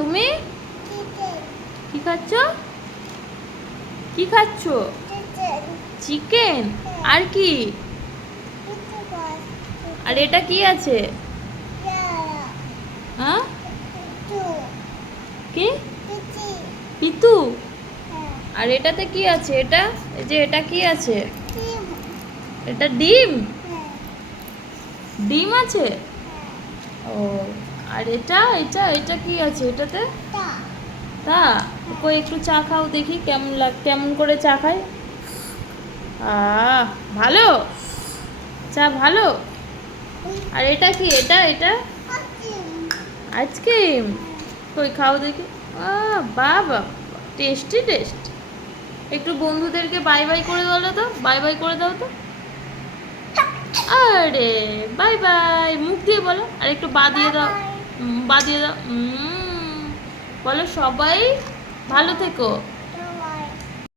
তুমি কি খাচ্ছ? কি খাচ্ছ? চিকেন। আর কি? আর এটা কি আছে? হ্যাঁ, কি? পিতু। আর এটাতে কি আছে? এটা এই যে এটা কি আছে? এটা ডিম। ডিম আছে। ও, আর এটা এটা এটা কি আছে এটাতে? তা কই একটু চা খাও দেখি, কেমন করে চা খায়। ভালো চা, ভালো। আর এটা কি? এটা এটা আইসক্রিম। কই খাও দেখি। বাবা, টেস্টি টেস্ট। একটু বন্ধুদেরকে বাই বাই করে দাও তো, বাই বাই করে দাও তো। আরে বাই বাই মুখ দিয়ে বলো, আর একটু বা দিয়ে দাও। বা দিয়ে দাও। বলো সবাই ভালো থেকো।